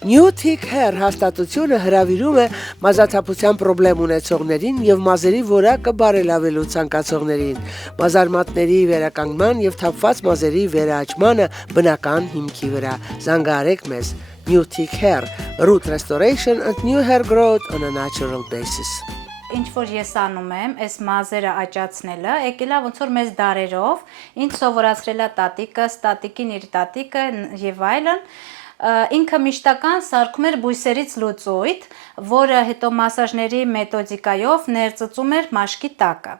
Նյութիկ հեր հաստատությունը հրավիրում է մազաթափության պրոբլեմ ունեցողներին եւ մազերի որակը բարելավելու ցանկացողներին, մազարմատների վերականգնման եւ թափված մազերի վերաաճմանը բնական հիմքի վրա։ Զանգահարեք մեզ Newtic Hair Root Restoration and New Hair Growth on a natural basis։ Ինչ որ ես անում եմ, այս մազերը աճացնելը, եկելա ոնց որ մեծ դարերով, ինձ սովորացրել է տատիկը, տատիկին իր տատիկը եւ այլն։ Ինքը միշտական սարքում էր բույսերից լուծույթ, որը հետո մասաժների մեթոդիկայով ներծծում էր մաշկի տակը։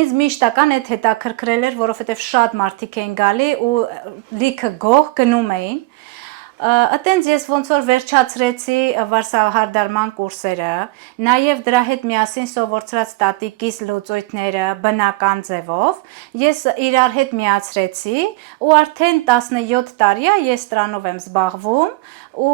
Ինձ միշտական այդ հետաքրքրել էր, որովհետև շատ մարդիկ էին գալի ու լիքը գող գնում էին։ Ատենց ես ոնց որ վերջացրեցի վարսահարդարման կուրսերը, նաև դրա հետ միասին սովորեցրած տատիկիս լուծույթները բնական ձևով, ես իրար հետ միացրեցի ու արդեն 17 տարի է ես դրանով եմ զբաղվում ու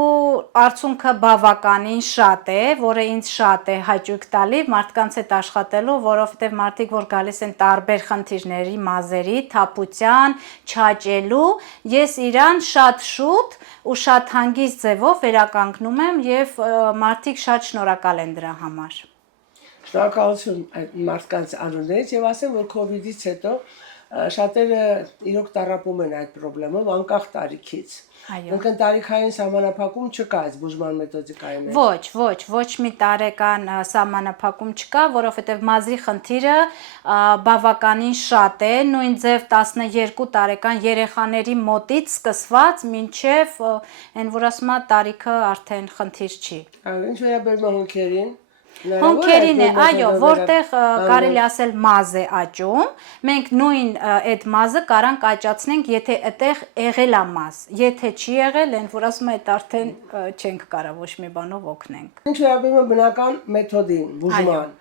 արդյունքը բավականին շատ է, որը ինձ շատ է հաճույք տալի մարդկանց հետ աշխատելու, որովհետև մարդիկ որ գալիս են տարբեր խնդիրների, մազերի, թափության, չաճելու, ես իրան շատ շուտ ու շատ հանգիստ ձևով վերականգնում եմ եւ մարդիկ շատ շնորհակալ են դրա համար։ Շնորհակալություն այդ մարդկանց անուններից եւ ասեմ, որ COVID-ից հետո շատերը իրոք տառապում են այդ խնդրով անկախ տարիքից։ Ինքն տարիքային սահմանափակում չկա այս բուժման մեթոդիկայի մեջ։ Ոչ մի տարեկան սահմանափակում չկա, որովհետև մազի խնդիրը բավականին շատ է, նույն ձև 12 տարեկան երեխաների մոտից սկսված մինչև այն որ ասում է տարիքը արդեն խնդիր չի։ Ինչ վերաբերում է հոնքերին, Հոնքերին է, այո, որտեղ կարելի ասել մազ է աճում, մենք նույն այդ մազը կարանք աճացնենք, եթե այդտեղ եղել է մազ, եթե չի եղել, այն որ ասում է այդ արդեն չենք կարա ոչ մի բանով օգնենք։ Ինչ վերաբերում է բնական մեթոդին, բուժման,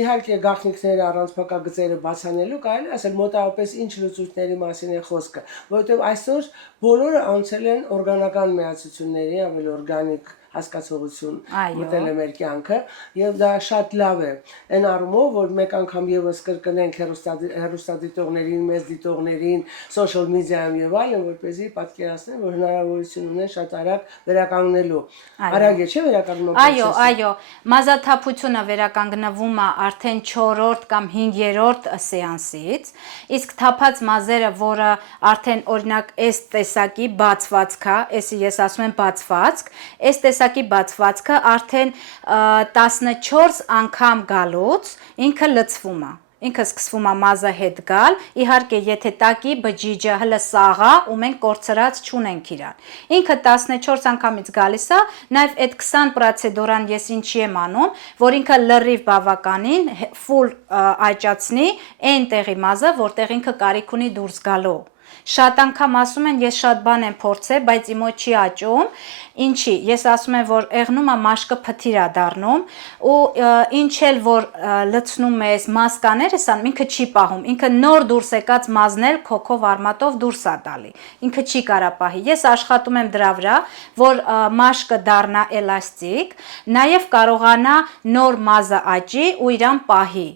իհարկե գաղտնիքները առանց փակագծերը բացանելու կարելի ասել մոտավորապես ինչ լուծույթների մասին է խոսքը, որովհետև այսօր բոլորը անցել են օրգանական միացությունների, ավելի օրգանիկ հասկացողություն մտել է մեր կյանքը եւ դա շատ լավ է այն առումով որ մեկ անգամ եւս կրկնենք հեռուստադիտողներին, մեծ դիտողներին, social media-ում եւ այլն, որպեսզի պատկերացնեն, որ հնարավորություն ունեն շատ արագ վերականգնելու։ Արագ է, չէ՞ վերականգնումը։ Այո, մազաթափությունը վերականգնվում է արդեն 4-րդ կամ 5-րդ սեանսից, իսկ թափած մազերը, որը արդեն օրինակ այս տեսակի բացվածք է, էսի ես ասում եմ բացվածք, այս տեսակի բացվածքը արդեն 14 անգամ գալուց ինքը լցվում է, ինքը սկսվում է մազը հետ գալ, իհարկե եթե տակի բջիջը հլը սաղա ու մենք կորցրած չունենք իրան, ինքը 14 անգամից գալիս է, նաև այդ 20 պրոցեդուրան ես ինչի եմ անում, որ ինքը լրիվ բավականին ֆուլ աճացնի այն տեղի մազը, որտեղ ինքը կարիք ունի դուրս գալու։ Շատ անգամ ասում են, ես շատ բան եմ փորձել, բայց իմ մոտ չի աճում, ինչի, ես ասում եմ, որ եղնում է մաշկը փթիր է դառնում ու ինչ էլ որ լցնում ես մասկաներ ես անում, ինքը չի պահում, ինքը նոր դուրս եկած մազն էլ քոքով արմատով դուրս է տալի, ինքը չի կարա պահի, ես աշխատում եմ դրա վրա, որ մաշկը դառնա էլաստիկ, նաև կարողանա նոր մազը աճի ու իրան պահի։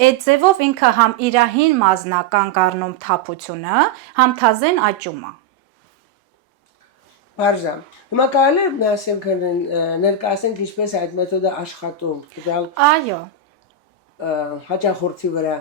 Այդ ձևով ինքը համ իրահին մազնա կանգառնում թափությունը, համ թազեն աճում է։ Բարձր։ Հիմա կարելի է ասենք ներկայացնենք ինչպես այդ մեթոդը աշխատում, Այո։ Հաճախորդի վրա։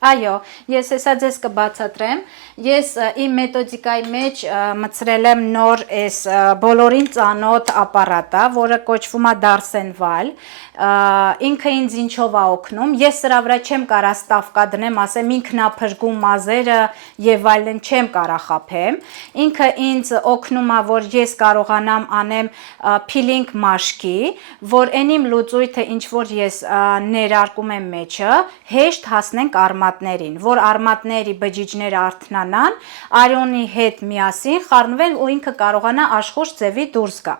Այո, ես հեսա ձեզ կբացատրեմ, ես իմ մեթոդիկայի մեջ մտցրել եմ նոր այս բոլորին ծանոթ ապարատը, որը կոչվում է Darsenval, ինքը ինձ ինչով է օգնում, ես սրա վրա չեմ կարա ստավկա դնեմ, ասեմ ինքն է փրկում մազերը եւ այլն չեմ կարա խափեմ, ինքը ինձ օգնում է, որ ես կարողանամ անեմ peeling մաշկի, որ այն իմ լուծույթը ինչ որ ես ներարկում եմ մեջը, հեշտ հասնենք արմատներին, որ արմատների բջիջները արթնանան, արյունի հետ միասին խառնվեն ու ինքը կարողանա աշխուժ ձևի դուրս գա։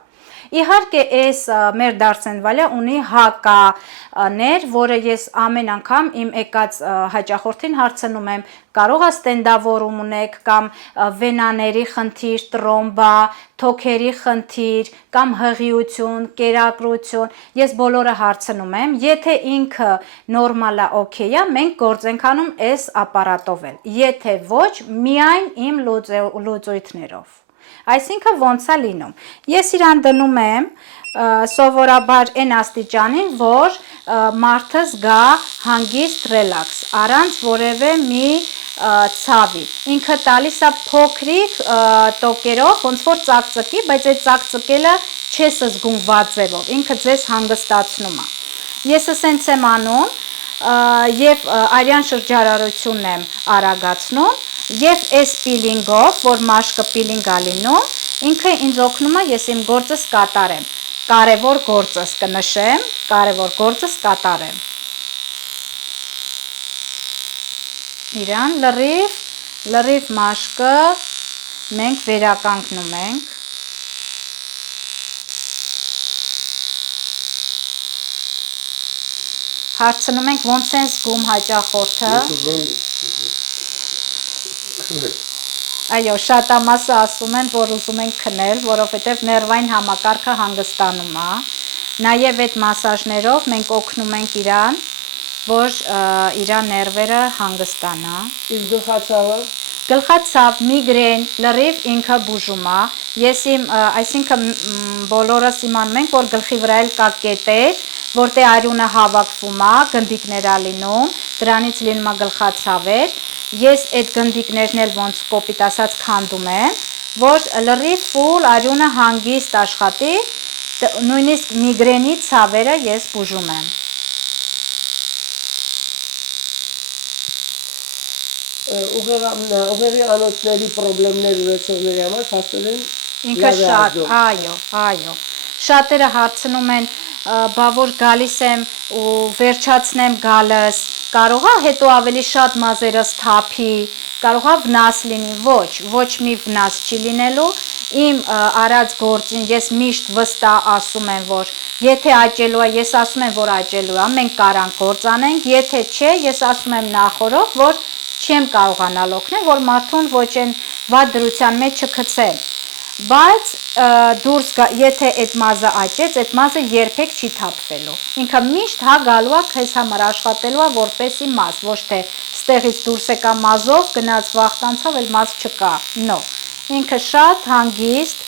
Իհարկե այս մեր Darsenval-ը ունի հականեր, որը ես ամեն անգամ իմ եկած հաճախորդին հարցնում եմ, կարող է ստենդավորում ունեք կամ վենաների խնդիր, տրոմբա, թոքերի խնդիր կամ հղիություն, կերակրություն, ես բոլորը հարցնում եմ, եթե ինքը նորմալ է, օքեյ է, մենք գործ ենք անում այս ապարատով էլ, եթե ոչ, միայն իմ լուծույթներով։ Այսինքն ոնց է լինում։ Ես իրան դնում եմ սովորաբար այն աստիճանին, որ մարդը զգա հանգիստ ռելաքս, առանց որևէ մի ցավի։ Ինքը տալիս է փոքրիկ տոկերով, ոնց որ ծակծկի, բայց այդ ծակծկելը չես զգում վատ ձևով, ինքը ձեզ հանգստացնում է։ Ես ասենց եմ անում եւ արյան շրջարարությունն եմ արագացնում եւ այս պիլինգով, որ մաշկը պիլինգ է լինում, ինքը ինձ օգնում է ես իմ գործս կատարեմ։ Կարևոր գործս կնշեմ, կարևոր գործս կատարեմ։ Իրան լրիվ մաշկը մենք վերականգնում ենք։ Հարցնում ենք ոնց են զգում հաճախորդը։ Այո, շատամասը ասում են, որ ուզում են քնել, որովհետև ներվային համակարգը հանգստանում է։ Նաև այդ մասաժներով մենք օգնում ենք իրան, որ իր ներվերը հանգստանա։ Իսկ գլխացավը։ Գլխացավ, միգրեն, լրիվ ինքը բուժում է։ Ես այսինքն բոլորս իմանում ենք, որ գլխի վրա էլ կա կետեր, որտեղ արյունը հավաքվում է, գնդիկներ է լինում, դրանից լինում է գլխացավեր։ Ես այդ գնդիկներն էլ ոնց կոպիտ ասած քանդում եմ, որ լրիվ ֆուլ արյունը հանգիստ աշխատի, նույնիսկ միգրենի ցավերը ես բուժում եմ։ Ուղեղի անոթների խնդիրներ ունեցողների համար փաստորեն ինքը շատ, այո։ Շատերը հարցնում են, բա որ գալիս եմ ու վերջացնեմ գալս, կարող է հետո ավելի շատ մազերս թափի, կարող է վնաս լինի, ոչ մի վնաս չի լինելու, իմ արած գործին ես միշտ վստահ ասում եմ, որ եթե աճելու է, ես ասում եմ, որ աճելու է, մենք կարանք գործ անենք, եթե չէ, ես ասում եմ նախորդ, որ չեմ կարողանալ օգնել, որ մարդուն ոչ այն վատ դրության մեջ չգցեմ, բայց եթե այդ մազը աճեց, այդ մազը երբեք չի թափվելու, ինքը միշտ գալու է քեզ համար աշխատելու է որպեսի մազ, ոչ թե ստեղից դուրս եկա մազով, գնաց վախտանցավ, էլ մազ չկա, ինքը շատ հանգիստ,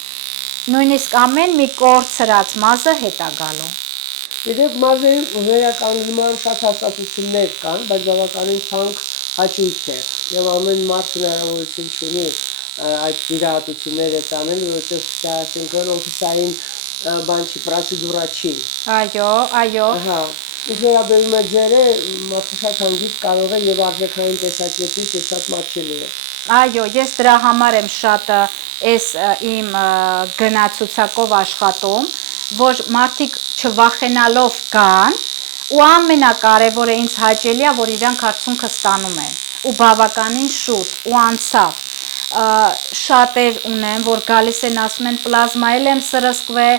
նույնիսկ ամեն մի կորցրած մազը հետ է գալու։ Իդեպ մազերի վերականգնման շատ հաստատություններ կան, բայց բավականին թանկ հաճույք է եւ ամեն մարդ հնարավորություն ունի այդ վիրահատությունները տանել, որովհետեւ դա այսինքն օֆիսային բան չի, պրոցեդուրա չի։ Այո։ Ահա։ Իսկ վերաբերում է ձերը, մարդը շատ հանգիստ կարող է եւ արժեքային տեսակետից եւ շատ մատչելի է։ Այո, ես դրա համար եմ շատ այս իմ գնացուցակով աշխատում, որ մարդիկ չվախենալով գան ու ամենակարևորը ինձ հաճելի է, որ իրանք արդյունքը ստանում են ու բավականին շուտ ու անցավ։ Շատեր ունեն, որ գալիս են ասում են պլազմայել եմ սրսկվել,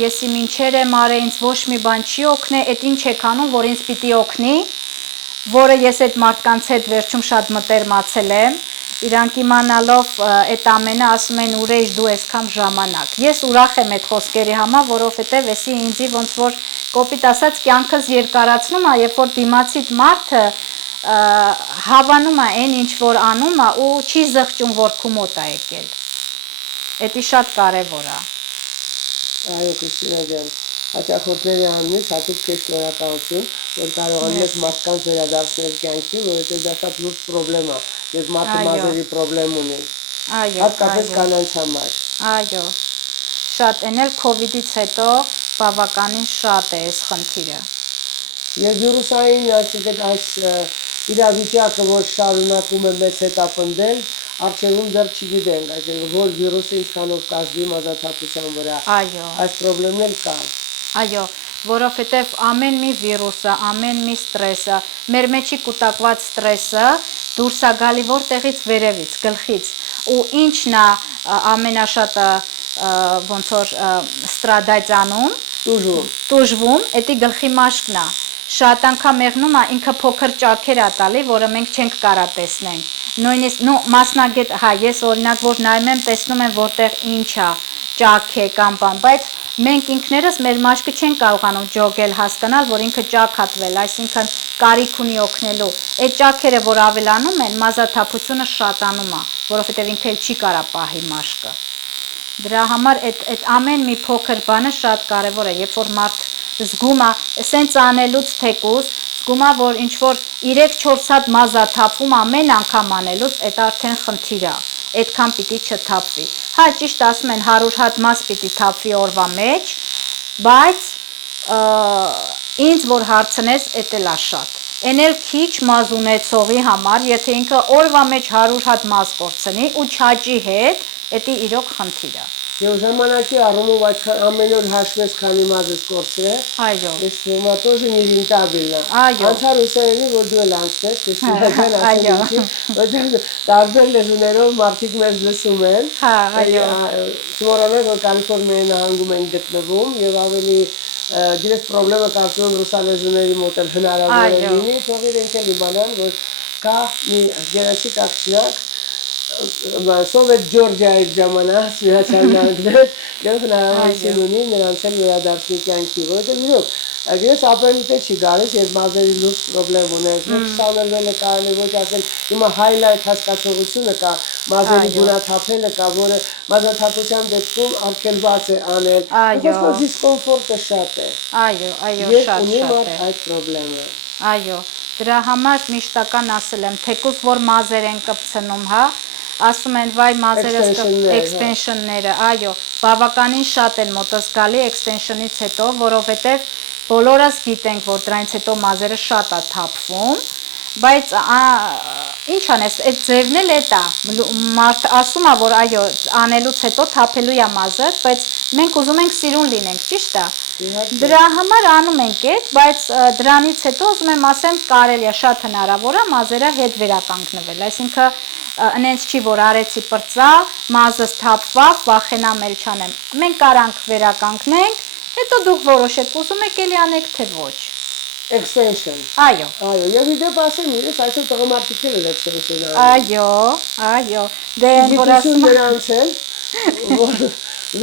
ես իմ ինչեր եմ արել, ինձ ոչ մի բան չի օգնի, այդ ինչ եք անում, որ ինձ պիտի օգնի, որը ես այդ մարդկանց հետ վերջում շատ մտերմացել եմ, իրանք իմանալով այդ ամենը ասում են ուրեջ դու այսքան ժամանակ։ Ես ուրախ եմ այդ խոսքերի համար, որովհետև էսի ինձի ոնց որ կոպիտ ասած կյանքս երկարացնում է, երբ որ դիմացիդ մարդը հավանում է այն ինչ որ անում է ու չի զղջում որ քու մոտ է եկել։ Դա շատ կարևոր է։ Այո, Կրիստինա ջան, հաճախորդների անունից հատուկ քեզ շնորհակալություն, որ կարողանում եք մարդկանց վերադարձնել կյանքի, որովհետև դա շատ լուրջ խնդրեմ է, եւ մարդը մազերի խնդրեմ ունի։ Այո, հատկապես կանանց համար։ Այո։ Շատ էնել կոവിഡից հետո բավականին շատ է այս խնդիրը։ Եվ վիրուսային, այսինքն այս իրավիճակը, որ շարունակում է մեծ հետապնդել, առջևում դեռ չգիտենք, այսինքն որ վիրուսը ինչքանով կազդի մազաթափության վրա։ Այո։ Այս խնդիրներ կա։ Այո, որովհետև ամեն մի վիրուսը, ամեն մի ստրեսը, մեր մեջի կուտակված ստրեսը դուրս է գալի որտեղից վերևից, գլխից։ Ու ինչն է ամենաշատը ոնց որ ստրադայցանում, տուժվում, դա գլխի մաշկն է։ Շատ անգամ եղնում է ինքը փոքր ճաքեր է տալի, որը մենք չենք կարա տեսնենք։ Նույնիսկ մասնագետ, ես օրինակ որ նայում եմ, տեսնում եմ որտեղ ինչ է, ճաք է կամ բան, բայց մենք ինքներս մեր մաշկը չենք կարողանում ջոգել, հասկանալ, որ ինքը ճաքատվել, այսինքն կարիք ունի օգնելու։ Այդ ճաքերը, որ ավելանում են, մազաթափությունը շատանում է, որովհետև ինքը չի կարա պահի մաշկը։ Դրա համար այդ ամեն մի փոքր բանը շատ կարևոր է, երբ որ մարդ զգում է, սենց անելուց թեկուզ, զգում է, որ ինչ որ 3-4 հատ մազա թափում ամեն անգամ անելուց, այդ արդեն խնդիր է, այդքան պիտի չթափվի։ Հա, ճիշտ ասում են 100 հատ մազ պիտի թափվի օրվա մեջ, բայց ինձ որ հարցնես, էդ էլ է շատ։ Էն էլ քիչ մազ ունեցողի համար, եթե ինքը օրվա մեջ 100 հատ մազ կորցնի ու չաճի հետ, էդի իրոք խնդիր է։ Եվ ժամանակի առումով այդքան ամեն օր հաշվես քանի մազ ես կորցրել։ Այո։ Ես հիմա тоже нерентабельно։ Այո։ Անցար ուսերենի որ դու էլ անցնես, ես իրական Այո։ ասեմ, տարբեր լեզուներով մարդիկ մեզ լսում են։ Հա, այո։ Չմոռանանք, որ Կալիֆոռնիայի նահանգում են գտնվում եւ ավելի գիտես պրոբլեմը կարծում եմ ռուսալեզուների մոտ էլ հնարավոր է լինի, թող իրենք էլ իմանան, որ կա մի գերացիկ ակցիակ Սովետ Ջորջիայի ժամանակ Միացյալ Նահանգներ եւ հնարավորություն ունի նրանց էլ վերադարձնի կյանքի, որովհետեւ իրոք Ես ապրանքիթե չի գալիս, ես մազերի լուրջ պրոբլեմ ունեմ։ Քսաներվելը կարելի ոչ ասել, հիմա highlight հասկացողությունը կա, մազերի գունաթափելը կա, որը մազաթափության դեպքում արգելված է անել։ Այսինքն դիսկոմֆորտը շատ է։ Այո, շատ է այդ պրոբլեմը։ Այո, դրա համար միշտական ասել եմ, թեկուզ որ մազեր են կպցնում, հա, ասում են վայ մազերս extension-ները, այո, բավականին շատ են մոտս գալի extension-ից հետո, որովհետև բոլորս գիտենք, որ դրանից հետո մազերը շատ է թափվում, բայց ինչ անես, այդ ձևն էլ էդ է, մարդ ասում է, որ այո, անելուց հետո թափելու է մազը, բայց մենք ուզում ենք սիրուն լինենք, ճիշտ է։ Դրա համար անում ենք այդ, բայց դրանից հետո ուզում եմ ասեմ, կարելի է շատ հնարավոր է մազերը հետ վերականգնվել, այսինքն ընենց չի, որ արեցի պրծա, մազս թափվավ, վախենամ էլ չանեմ։ Մենք կարանք վերականգնենք, հետո դուք որոշեք, ուզում եք էլի անեք, թե ոչ։ Extension։ Այո։ Այո, եւ իդեպ ասեմ, ես այսօր տղամարդիկ էլ extension անում։ Այո։ Դե որ ասում նրանց էլ, որ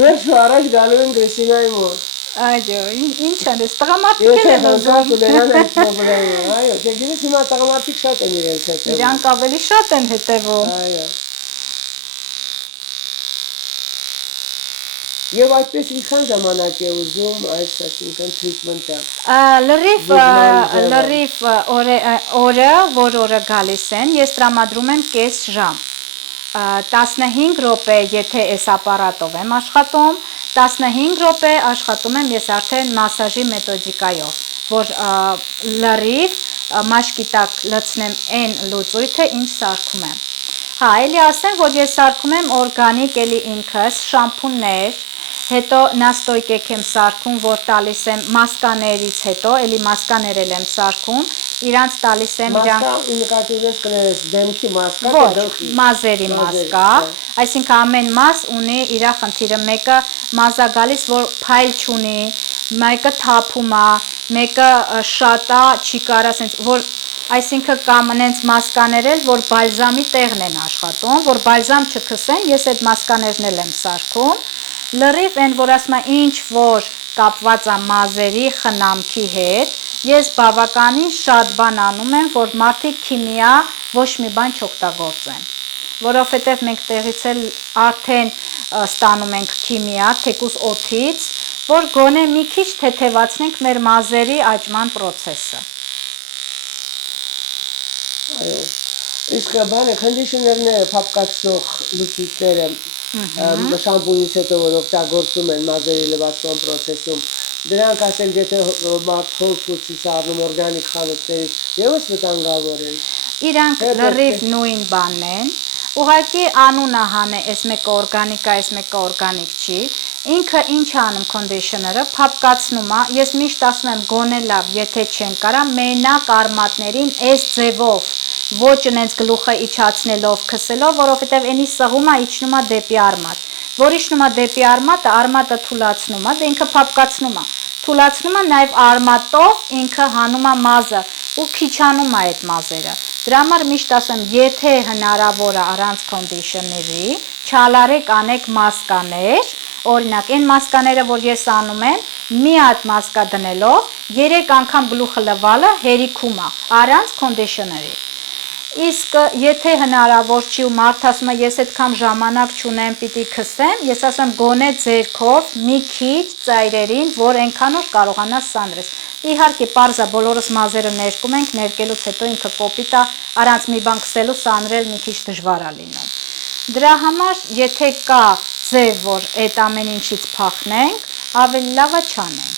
վերջը առաջ գալու են Գրիսինայի մոտ։ Այո, ինչ անես, տղամարդիկ են ուզում։ Այո, դե գիտես հիմա տղամարդիկ շատ են իրենց հետևում։ Իրանք ավելի շատ են հետևում։ Այո։ Եվ այդպես ինչքան ժամանակ է ուզում այս այսինքն treatment-ը։ Լրիվ օրը, որ օրը գալիս են, ես տրամադրում եմ կես ժամ։ 15 րոպե, եթե այս ապարատով եմ աշխատում, 15 րոպե աշխատում եմ ես արդեն մասաժի մեթոդիկայով, որ լրիվ մաշկի տակ լցնեմ այն լուծույթը, ինչ սարքում եմ։ Հա, էլի ասեմ, որ ես սարքում եմ օրգանիկ էլի ինքս, շամփուններ, հետո նաստոյկեկ եմ սարքում, որ տալիս եմ մասկաներից հետո, էլի մասկաներ եմ սարքում, իրանց տալիս եմ Մասկա նկատի ունես կներես դեմքի մասկա, ոչ, մազերի մասկա, այսինքն ամեն մաս ունի իր խնդիրը, մեկը մազա գալիս, որ փայլ չունի, մեկը թափում է, մեկը շատ է, չի կարա սենց, որ այսինքն կամ նենց մասկաներ էլ, որ բալզամի տեղն են աշխատում, որ բալզամ չքսեն, ես այդ մասկաներն էլ եմ սարքում, լրիվ են, որ ասում է ինչ որ կապված է մազերի խնամքի հետ, ես բավականին շատ բան անում եմ, որ մարդիկ քիմիա ոչ մի բան չօգտագործեն, որովհետև մենք տեղից էլ արդեն ստանում ենք քիմիա, թեկուզ օդից, որ գոնե մի քիչ թեթևացնենք մեր մազերի աճման պրոցեսը։ Այո, իսկ բանը կոնդիշներները, փափկացնող լուծույթները, շամպունից հետո որ օգտագործում են մազերի լվացման պրոցեսում, դրանք ասել, եթե մարդ Whole Foods-ից առնում օրգանիկ խանութներից, ևս վտանգավոր են։ Իրանք լրիվ նույն բանն են, ուղղակի անունը հան է, այս մեկը օրգանիկ է, այս մեկը օրգանիկ չի, ինքը ինչ է անում կոնդիշները, փափկացնում է, ես միշտ ասում եմ գոնե լավ, եթե չեն կարա, մենակ արմատներին այս ձևով, ոչ ընենց գլուխը իջացնելով, քսելով, որովհետև այնի սղումը իջնում է դեպի արմատ, որ իջնում է դեպի արմատը թուլացնում է, դե ինքը փափկացնում է, թուլացնում է նաև արմատով, ինքը հանում է մազը ու քիչանում է այդ մազերը, դրա համար միշտ ասեմ, եթե հնարավոր է առանց կոնդիշների, չալարեք անեք մասկաներ, օրինակ, այն մասկաները, որ ես անում եմ, մի հատ մասկա դնելով, 3 անգամ գլուխը լվալը հերիքում է, առանց կոնդիշների։ Իսկ եթե հնարավոր չի ու մարդ ասում է ես այդքան ժամանակ չունեմ, պիտի քսեմ, ես ասեմ գոնե ձերքով մի քիչ ծայրերին, որ այնքան որ կարողանաս սանրես։ Իհարկե, պարզա բոլորս մազերը ներկում ենք, ներկելուց հետո ինքը կոպիտ է, առանց մի բան քսելու սանրել մի քիչ դժվար է լինում։ Դրա համար, եթե կա ձև, որ այդ ամեն ինչից փախնենք, ավելի լավ է չանենք։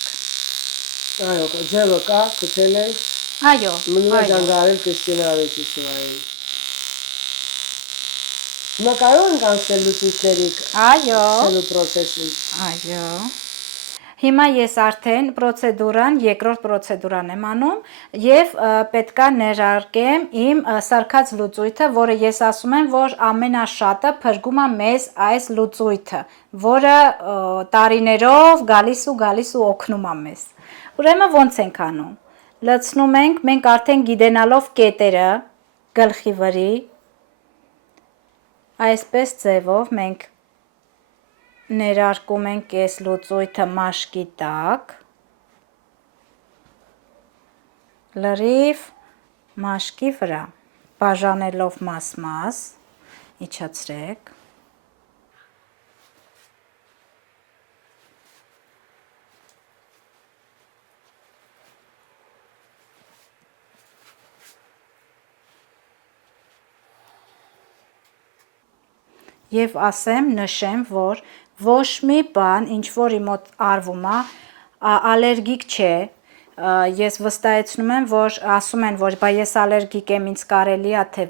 Այո, ձևը կա, գտել ենք։ Այո, Մնում է դանգարել Կրիստինա Ավետիսովային։ Հիմա կարող ենք անցնել լուծույթների քսելու պրոցեսին։ Այո։ Հիմա ես արդեն պրոցեդուրան, երկրորդ պրոցեդուրան եմ անում եւ պետքա ներարկեմ իմ սարքած լուծույթը, որը ես ասում եմ, որ ամենաշատը փրկում է մեզ այս լուծույթը, որը տարիներով գալիս ու օգնում է մեզ։ Ուրեմն ո՞նց ենք անում։ Լցնում ենք, մենք արդեն գիտենալով կետերը գլխի վրի, այսպես ձևով մենք ներարկում ենք կես լուծույթը մաշկի տակ, լրիվ մաշկի վրա, բաժանելով մաս-մաս, իջացրեք, և ասեմ, նշեմ, որ ոչ մի բան, ինչ որ իմ մոտ արվում է, ալերգիկ չէ, ես վստահեցնում եմ, որ ասում են, որ բա ես ալերգիկ եմ, ինձ կարելի է, թե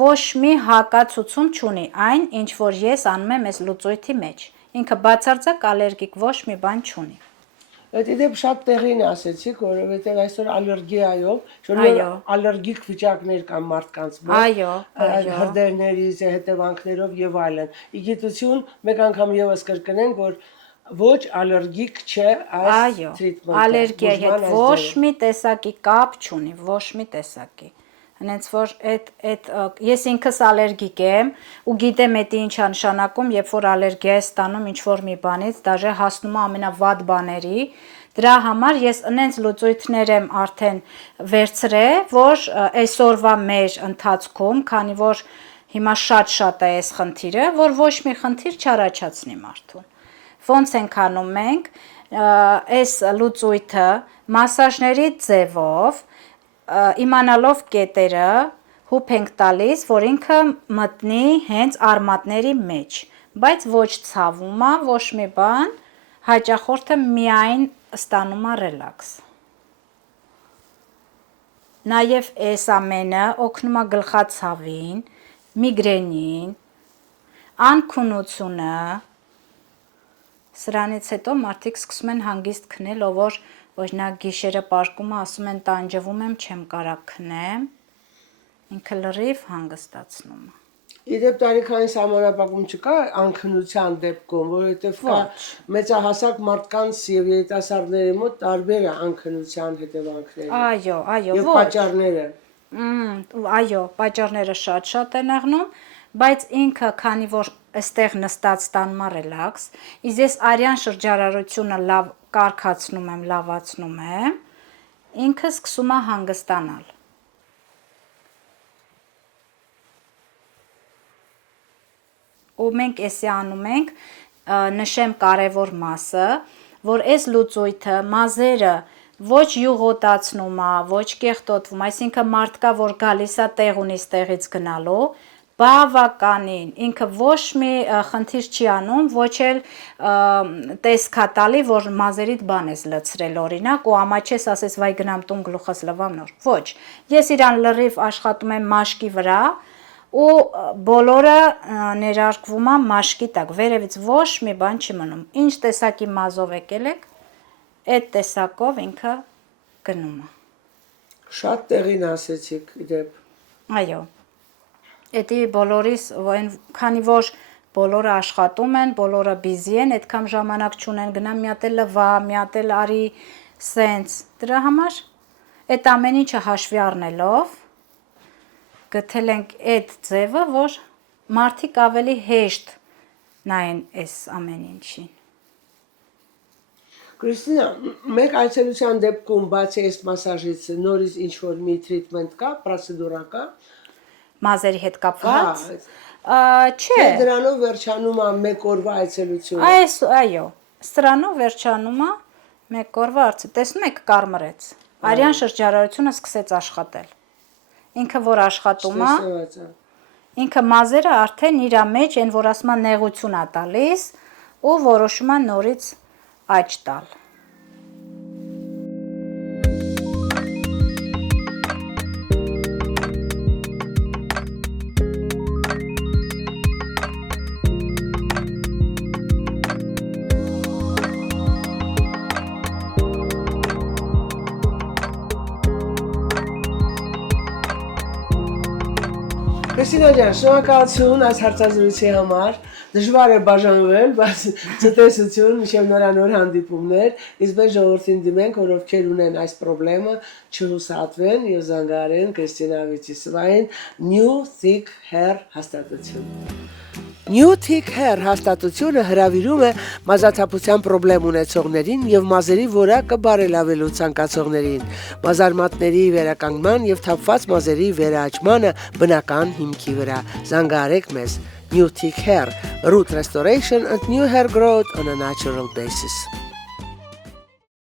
ոչ մի հակացուցում չունի այն, ինչ որ ես անում եմ այս լուծույթի մեջ, ինքը բացարձակ ալերգիկ ոչ մի բան չունի։ Այդ իդեպ շատ տեղին ասեցիք, որովհետև այսօր ալերգիայով, շնորհիվ ալերգիկ վիճակներ կան մարդկանց մոտ, հրդեհներից, հետևանքներով եւ այլն։ Իգիտություն, մեկ անգամ եւս կրկնենք, որ ոչ ալերգիկ չէ այս տրիտմենտը։ Ալերգիայի հետ ոչ մի տեսակի կապ չունի, ոչ մի տեսակի։ Հենց որ ես ինքս ալերգիկ եմ ու գիտեմ էդի ինչ է նշանակում, երբ որ ալերգիա է ստանում ինչ-որ մի բանից, դաժե հասնում է ամենավատ բաների, դրա համար ես նենց լուծույթներ եմ արդեն վերցրել, որ այսօրվա մեր ընթացքում, քանի որ հիմա շատ է այս խնդիրը, որ ոչ մի խնդիր չառաջացնի մարդուն։ Ոնց ենք անում մենք, այս լուծույթը մասաժների ձևով իմանալով կետերը հուփ ենք տալիս, որ ինքը մտնի հենց արմատների մեջ, բայց ոչ ցավում է, ոչ մի բան, հաճախորդը միայն ստանում է ռելաքս։ Նաև այս ամենը օգնում է գլխացավին, միգրենին, անքունությունը, սրանից հետո մարդիկ սկսում են հանգիստ քնել, ով որ օրինակ գիշերը պարկում է, ասում են տանջվում եմ, չեմ կարող քնեմ, ինքը լրիվ հանգստացնում է։ Իդեպ տարիքային սահմանափակում չկա անքնության դեպքում, որովհետև կա մեծահասակ մարդկանց եւ երիտասարդների մոտ տարբեր է անքնության հետևանքները։ Այո, եւ պատճառները։ Այո, պատճառները շատ են եղնում, բայց ինքը քանի որ այստեղ նստած ստանում է ռելաքս, իսկ ես արյան շրջարարությունը լավ կարգացնում եմ, լավացնում եմ, ինքը սկսում է հանգստանալ։ Ու մենք էսի անում ենք, նշեմ կարևոր մասը, որ այս լուծույթը մազերը ոչ յուղոտացնում է, ոչ կեղտոտվում, այսինքն մարդկա, որ գալիս է տեղ ունի ստեղից գնալու, բավականին, ինքը ոչ մի խնդիր չի անում, ոչ էլ տեսքատալի, որ մազերիդ բան ես լցրել օրինակ, ու ամաչես ասես վայ գնամ տուն գլուխս լվամ նոր, ոչ, ես իրան լրիվ աշխատում եմ մաշկի վրա, ու բոլորը ներարկվում է մաշկի տակ, վերևից ոչ մի բան չի մնում, ինչ տեսակի մազով եկել եք, այդ տեսակով ինքը գնում է։ Շատ տեղին ասեցիք իդեպ։ Այո, էդի բոլորիս, քանի որ բոլորը աշխատում են, բոլորը բիզի են, այդքան ժամանակ չունեն, գնամ մի հատ էլ լվա, մի հատ էլ արի սենց, դրա համար այդ ամեն ինչը հաշվի առնելով գտել ենք այդ ձևը, որ մարդիկ ավելի հեշտ նայեն այս ամեն ինչին։ Կրիստինա, մեկ այցելության դեպքում բացի այս մասաժից նորից ինչ-որ մի տրիտմենտ կա, պրոցեդուրա կա։ մազերի հետ կապված։ Չէ։ Դրանով վերջանում է մեկ օրվա այցելությունը։ Այո, սրանով վերջանում է մեկ օրվա արծի։ Տեսնում եք, կարմրեց։ Արյան շրջարարությունը սկսեց աշխատել։ Ինքը որ աշխատում է, ինքը մազերը արդեն իր մեջ այն որ ասում է նեղություն է տալիս ու որոշում է նորից աճ տալ։ Քրիստինա ջան, շնորհակալություն այս հարցազրույցի համար։ Դժվար է բաժանվել, բայց ցտեսություն, միշտ նորանոր հանդիպումներ, իսկ մեր ժողովրդին դիմենք, որ ովքեր ունեն այս խնդրը, չհուսահատվեն եւ զանգահարեն Քրիստինա Վիչիսվային New Thick Hair հաստատություն։ New Thick Hair հաստատությունը հրավիրում է մազաթափության խնդրեմ ունեցողներին եւ մազերի որակը բարելավելու ցանկացողներին, մազարմատների վերականգնման եւ թափված մազերի վերաաճմանը բնական հիմքի վրա։ Զանգահարեք մեզ New Thick Hair, root restoration and new hair growth on a natural basis.